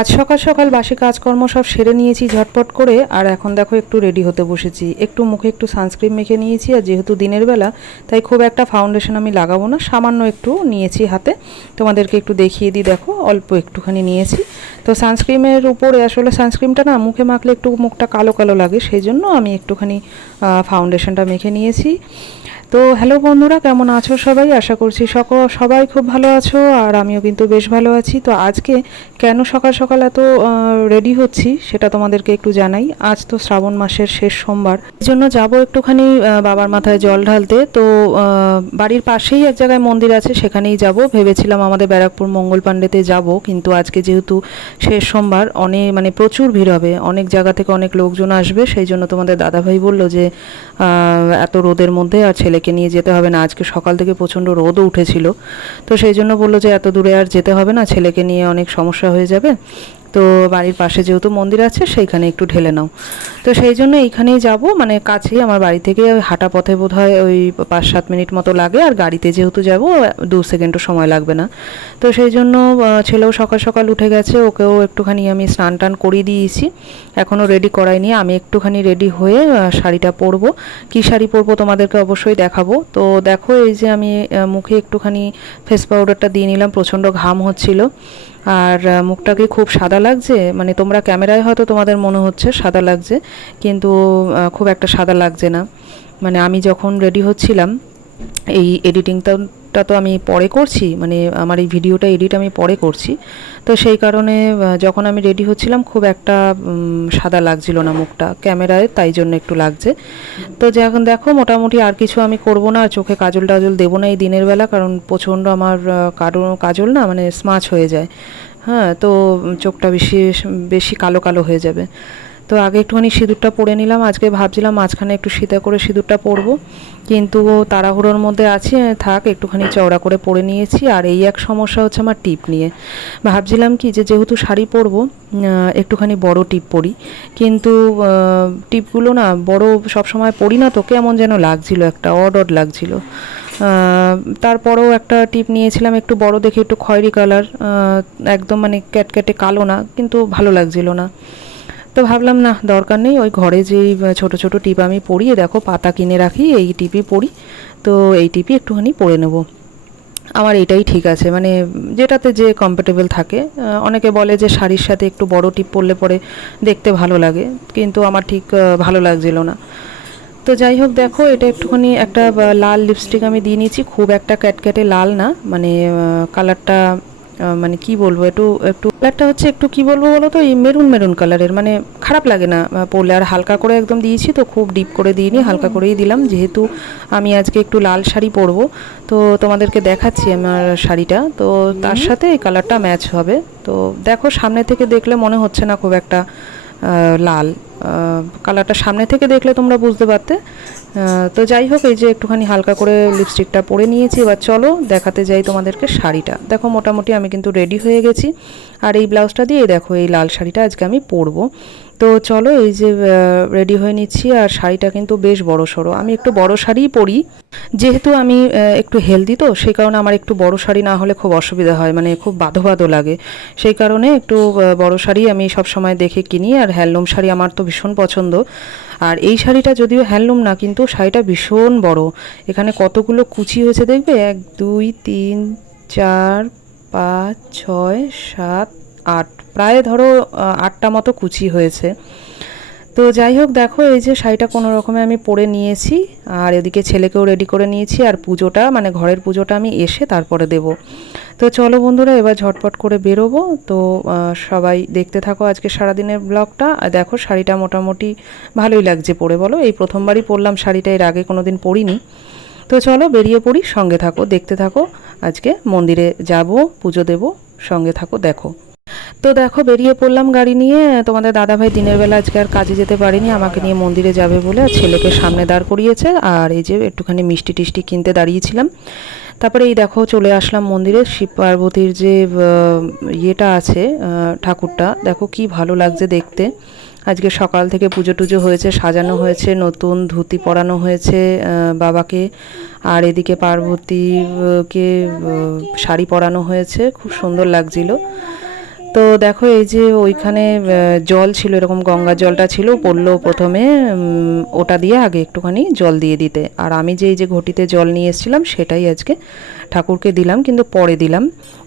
আজ সকাল সকাল বাসি কাজকর্ম সব সেরে নিয়েছি ঝটপট করে, আর এখন দেখো একটু রেডি হতে বসেছি। একটু মুখে একটু সানস্ক্রিন মেখে নিয়েছি, আর যেহেতু দিনের বেলা তাই খুব একটা ফাউন্ডেশন আমি লাগাবো না, সামান্য একটু নিয়েছি হাতে। তোমাদেরকে একটু দেখিয়ে দিই, দেখো অল্প একটুখানি নিয়েছি। তো সানস্ক্রিনের উপরে আসলে সানস্ক্রিনটা না মুখে মাখলে একটু মুখটা কালো কালো লাগে, সেই জন্য আমি একটুখানি ফাউন্ডেশনটা মেখে নিয়েছি। তো হ্যালো বন্ধুরা, কেমন আছো সবাই? আশা করছি সবাই খুব ভালো আছো, আর আমিও কিন্তু বেশ ভালো আছি। তো আজকে কেন সকাল সকাল এত রেডি হচ্ছি সেটা তোমাদেরকে একটু জানাই। আজ তো শ্রাবণ মাসের শেষ সোমবার, এই জন্য যাবো একটুখানি বাবার মাথায় জল ঢালতে। তো বাড়ির পাশেই এক জায়গায় মন্দির আছে, সেখানেই যাব ভেবেছিলাম। আমাদের ব্যারাকপুর মঙ্গল পাণ্ডেতে যাব, কিন্তু আজকে যেহেতু শেষ সোমবার মানে প্রচুর ভিড় হবে, অনেক জায়গা থেকে অনেক লোকজন আসবে, সেই জন্য তোমাদের দাদাভাই বলল যে এত রোদের মধ্যে আর ছেলেকে নিয়ে যেতে হবে না। আজকে সকাল থেকে প্রচণ্ড রোদও উঠেছিল, তো সেই জন্য বললো যে এত দূরে আর যেতে হবে না, ছেলেকে নিয়ে অনেক সমস্যা হয়ে যাবে। তো বাড়ির পাশে যেহেতু মন্দির আছে সেইখানে একটু ঢেলে নাও। তো সেই জন্য এইখানেই যাব, মানে কাছেই আমার বাড়ি থেকে হাঁটা পথে বোধহয় ওই 5-7 মিনিট মতো লাগে, আর গাড়িতে যেহেতু যাব 2 সেকেন্ডও সময় লাগবে না। তো সেই জন্য ছেলেও সকাল সকাল উঠে গেছে, ওকেও একটুখানি আমি স্নান টান করিয়ে দিয়েছি, এখনও রেডি করাইনি। আমি একটুখানি রেডি হয়ে শাড়িটা পরবো। কী শাড়ি পরবো তোমাদেরকে অবশ্যই দেখাবো। তো দেখো এই যে আমি মুখে একটুখানি ফেস পাউডারটা দিয়ে নিলাম, প্রচণ্ড ঘাম হচ্ছিল, আর মুখটাকে খুব সাদা লাগছে। মানে তোমরা ক্যামেরায় হয়তো তোমাদের মনে হচ্ছে সাদা লাগছে, কিন্তু খুব একটা সাদা লাগছে না। মানে আমি যখন রেডি হচ্ছিলাম, এই এডিটিংটা তো আমি পরে করছি, মানে আমার এই ভিডিওটা এডিট আমি পরে করছি, তো সেই কারণে যখন আমি রেডি হচ্ছিলাম খুব একটা সাদা লাগছিল না মুখটা ক্যামেরায়, তাই জন্য একটু লাগছে। তো যখন দেখো মোটামুটি আর কিছু আমি করব না, চোখে কাজল টাজল দেবো না এই দিনের বেলা, কারণ প্রচণ্ড আমার কাজল না মানে স্মাচ হয়ে যায়, হ্যাঁ, তো চোখটা বেশি বেশি কালো কালো হয়ে যাবে। তো আগে একটুখানি সিঁদুরটা পরে নিলাম। আজকে ভাবছিলাম মাঝখানে একটু সিধা করে সিঁদুরটা পরবো, কিন্তু তাড়াহুড়োর মধ্যে আছি, থাক একটুখানি চওড়া করে পরে নিয়েছি। আর এই এক সমস্যা হচ্ছে আমার টিপ নিয়ে। ভাবছিলাম কি যে যেহেতু শাড়ি পরবো একটুখানি বড় টিপ পরি, কিন্তু টিপগুলো না বড় সবসময় পরি না, তো কেমন যেন লাগছিল, একটা অড লাগছিল। তারপরেও একটা টিপ নিয়েছিলাম একটু বড় দেখে, একটু খয়েরি কালার, একদম মানে ক্যাটক্যাটে কালো না, কিন্তু ভালো লাগছিল না। তো ভাবলাম না, দরকার নেই, ওই ঘরে যেই ছোট ছোট টিপ আমি পরি, দেখো পাতা কিনে রাখি, এই টিপই পরি। তো এই টিপই একটুখানি পরে নেব, আমার এটাই ঠিক আছে, মানে যেটাতে যে কমফোর্টেবল থাকে। অনেকে বলে যে শাড়ির সাথে একটু বড় টিপ পরলে পরে দেখতে ভালো লাগে, কিন্তু আমার ঠিক ভালো লাগছিল না। তো যাই হোক, দেখো এটা একটুখানি একটা লাল লিপস্টিক আমি দিয়ে নিয়েছি, খুব একটা ক্যাটক্যাটে লাল না, মানে কালারটা মানে কি বলবো, একটু একটু কালারটা হচ্ছে একটু কি বলবো বলো তো, এই মেরুন মেরুন কালারের, মানে খারাপ লাগে না পরলে। আর হালকা করে একদম দিয়েছি, তো খুব ডিপ করে দিইনি, হালকা করেই দিলাম, যেহেতু আমি আজকে একটু লাল শাড়ি পরবো। তো তোমাদেরকে দেখাচ্ছি আমার শাড়িটা, তো তার সাথে এই কালারটা ম্যাচ হবে। তো দেখো সামনে থেকে দেখলে মনে হচ্ছে না খুব একটা লাল, কালারটা সামনে থেকে দেখলে তোমরা বুঝতে পারতে। তো যাই হোক, এই যে একটুখানি হালকা করে লিপস্টিকটা পরে নিয়েছি, এবার চলো দেখাতে যাই তোমাদেরকে শাড়িটা। দেখো মোটামুটি আমি কিন্তু রেডি হয়ে গেছি, আর এই ব্লাউজটা দিয়ে দেখো এই লাল শাড়িটা আজকে আমি পরবো। তো চলো এই যে রেডি হয়ে নিচ্ছি, আর শাড়িটা কিন্তু বেশ বড় সড়ো, আমি একটু বড় শাড়িই পরি, যেহেতু আমি একটু হেলদি, তো সেই কারণে আমার একটু বড় শাড়ি না হলে খুব অসুবিধা হয়, মানে খুব বাঁধো বাঁধো লাগে, সেই কারণে একটু বড় শাড়ি আমি সব সময় দেখে কিনি। আর হ্যান্ডলুম শাড়ি আমার তো ভীষণ পছন্দ। আর এই শাড়িটা যদিও হ্যান্ডলুম না, কিন্তু শাড়িটা ভীষণ বড়, এখানে কতগুলো কুচি হয়েছে দেখবে, 1 2 3 4 5 6 7 8, প্রায় ধরো 8টা মতো কুচি হয়েছে। তো যাই হোক, দেখো এই যে শাড়িটা কোনো রকমে আমি পরে নিয়েছি, আর এদিকে ছেলেকেও রেডি করে নিয়েছি, আর পুজোটা মানে ঘরের পুজোটা আমি এসে তারপরে দেব। তো চলো বন্ধুরা, এবার ঝটপট করে বেরোবো। তো সবাই দেখতে থাকো আজকে সারাদিনের ব্লগটা। আর দেখো শাড়িটা মোটামুটি ভালোই লাগছে পরে, বলো, এই প্রথমবারই পরলাম শাড়িটা, এর আগে কোনো দিন পরিনি। তো চলো বেরিয়ে পড়ি, সঙ্গে থাকো, দেখতে থাকো। আজকে মন্দিরে যাব, পুজো দেব, সঙ্গে থাকো দেখো। তো দেখো বেরিয়ে পড়লাম গাড়ি নিয়ে। তোমাদের দাদাভাই দিনের বেলা আজকে আর কাজে যেতে পারেনি, আমাকে নিয়ে মন্দিরে যাবে বলে, আর ছেলেকে সামনে দাঁড় করিয়েছে, আর এই যে একটুখানি মিষ্টি টিষ্টি কিনতে দাঁড়িয়েছিলাম। তারপরে এই দেখো চলে আসলাম মন্দিরে, শিব পার্বতীর যে ইয়েটা আছে, ঠাকুরটা দেখো কি ভালো লাগছে দেখতে। আজকে সকাল থেকে পুজো টুজো হয়েছে, সাজানো হয়েছে, নতুন ধুতি পরানো হয়েছে বাবাকে, আর এদিকে পার্বতীকে শাড়ি পরানো হয়েছে, খুব সুন্দর লাগছিল। তো দেখো এই যে ওইখানে জল ছিল, এরকম গঙ্গার জলটা ছিল, বললো প্রথমে ওটা দিয়ে আগে একটুখানি জল দিয়ে দিতে। আর আমি যে এই যে ঘটিতে জল নিয়ে এসেছিলাম সেটাই আজকে ঠাকুরকে দিলাম, কিন্তু পরে দিলাম।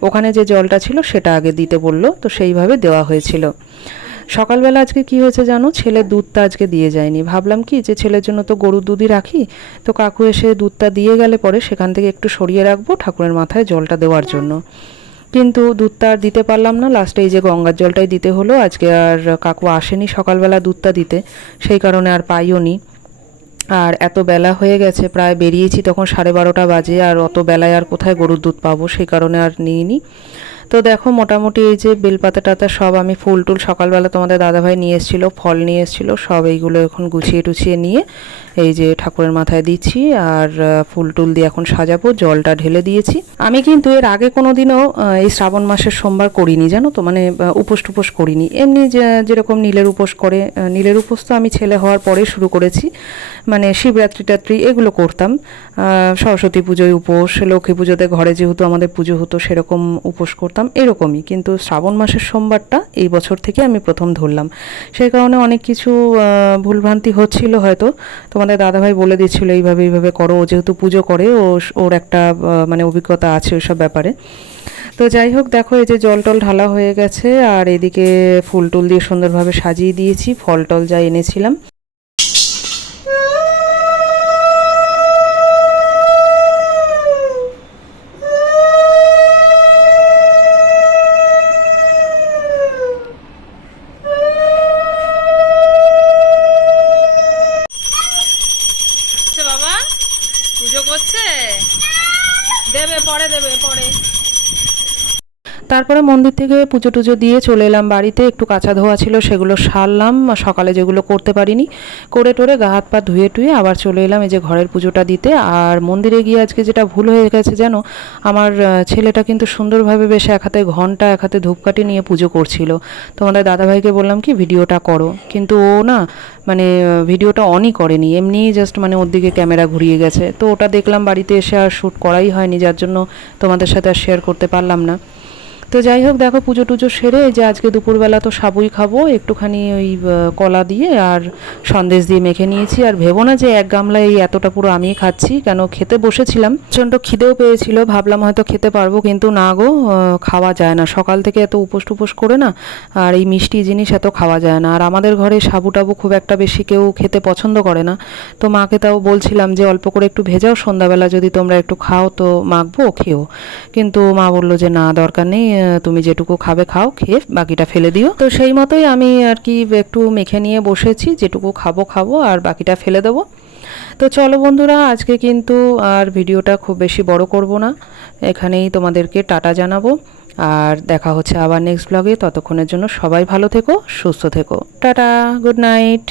ওখানে যে জলটা ছিল সেটা আগে দিতে বললো, তো সেইভাবে দেওয়া হয়েছিল। সকালবেলা আজকে কি হয়েছে জানো, ছেলের দুধটা আজকে দিয়ে যায়নি। ভাবলাম কি যে ছেলের জন্য তো গরুর দুধই রাখি, তো কাকু এসে দুধটা দিয়ে গেলে পরে সেখান থেকে একটু সরিয়ে রাখবো ঠাকুরের মাথায় জলটা দেওয়ার জন্য। কিন্তু দুধটা আর দিতে পারলাম না, লাস্টে এই যে গঙ্গার জলটাই দিতে হলো। আজকে আর কাকু আসেনি সকালবেলা দুধটা দিতে, সেই কারণে আর পাইও নি। আর এত বেলা হয়ে গেছে, প্রায় বেরিয়েছি তখন 12:30 বাজে, আর অত বেলায় আর কোথায় গরুর দুধ পাবো, সেই কারণে আর নিইনি। তো দেখো মোটামুটি এই যে বেলপাতা টাতা সব আমি ফুল টুল সকালবেলা তোমাদের দাদাভাই নিয়ে এসেছিলো, ফল নিয়ে এসেছিলো, সব এইগুলো এখন গুছিয়ে টুছিয়ে নিয়ে এই যে ঠাকুরের মাথায় দিচ্ছি। আর ফুল টুল দিয়ে এখন সাজাবো, জলটা ঢেলে দিয়েছি। আমি কিন্তু এর আগে কোনো দিনও এই শ্রাবণ মাসের সোমবার করিনি জানো তো, মানে উপোস টুপোস করিনি। এমনি যেরকম নীলের উপোস করে, নীলের উপোস তো আমি ছেলে হওয়ার পরে শুরু করেছি, মানে শিবরাত্রি টাত্রি এগুলো করতাম। সরস্বতী পুজোয় উপোস, লক্ষ্মী পুজোতে ঘরে যেহেতু আমাদের পুজো হতো সেরকম উপোস করতাম, এরকমই। কিন্তু শ্রাবণ মাসের সোমবারটা এই বছর থেকে আমি প্রথম ধরলাম, সেই কারণে অনেক কিছু ভুলভ্রান্তি হচ্ছিল হয়তো। তোমাদের দাদাভাই বলে দিচ্ছিলো এইভাবে এইভাবে করো, ও যেহেতু পুজো করে ওর একটা মানে অভিজ্ঞতা আছে ওইসব ব্যাপারে। তো যাই হোক, দেখো এই যে জল টল ঢালা হয়ে গেছে, আর এদিকে ফুল টুল দিয়ে সুন্দরভাবে সাজিয়ে দিয়েছি, ফল টল যা এনেছিলাম। বাবা পুজো করছে, দেবে পরে, দেবে পরে। তারপরে মন্দির থেকে পুজো টুজো দিয়ে চলে এলাম বাড়িতে। একটু কাঁচা ধোয়া ছিল সেগুলো সারলাম, সকালে যেগুলো করতে পারিনি, করে টোরে গা হাত পা ধুয়ে টুয়ে আবার চলে এলাম এই যে ঘরের পুজোটা দিতে। আর মন্দিরে গিয়ে আজকে যেটা ভুল হয়ে গেছে যেন, আমার ছেলেটা কিন্তু সুন্দরভাবে বেশ এক হাতে ঘন্টা এক হাতে ধূপকাঠি নিয়ে পুজো করছিল। তোমাদের দাদাভাইকে বললাম কি ভিডিওটা করো, কিন্তু ও না মানে ভিডিওটা অনই করেনি, এমনি জাস্ট মানে ওর দিকে ক্যামেরা ঘুরিয়ে গেছে। তো ওটা দেখলাম বাড়িতে এসে, আর শ্যুট করাই হয়নি, যার জন্য তোমাদের সাথে আর শেয়ার করতে পারলাম না। তো যাই হোক, দেখো পুজো টুজো সেরে যে আজকে দুপুরবেলা তো সাবুই খাবো, একটুখানি ওই কলা দিয়ে আর সন্দেশ দিয়ে মেখে নিয়েছি। আর ভেবো না যে এক গামলা এই এতটা পুরো আমিই খাচ্ছি, কেন খেতে বসেছিলাম, প্রচণ্ড খিদেও পেয়েছিল, ভাবলাম হয়তো খেতে পারবো, কিন্তু না গো, খাওয়া যায় না। সকাল থেকে এত উপোস টুপোস করে না, আর এই মিষ্টি জিনিস এত খাওয়া যায় না। আর আমাদের ঘরে সাবু টাবু খুব একটা বেশি কেউ খেতে পছন্দ করে না, তো মাকে তাও বলছিলাম যে অল্প করে একটু ভেজাও, সন্ধ্যাবেলা যদি তোমরা একটু খাও তো মাখবো, খেও। কিন্তু মা বললো যে না, দরকার নেই, তুমি যেটুকু খাবে খাও, খেয়ে বাকিটা ফেলে দিও। তো সেই মতোই আমি আর কি একটু মেখে নিয়ে বসেছি, যেটুকু খাবো খাবো আর বাকিটা ফেলে দেবো। তো চলো বন্ধুরা, আজকে কিন্তু আর ভিডিওটা খুব বেশি বড় করব না, এখানেই তোমাদেরকে টাটা জানাবো। আর দেখা হচ্ছে আবার নেক্সট ব্লগে, ততক্ষণের জন্য সবাই ভালো থেকো, সুস্থ থেকো, টাটা, গুড নাইট।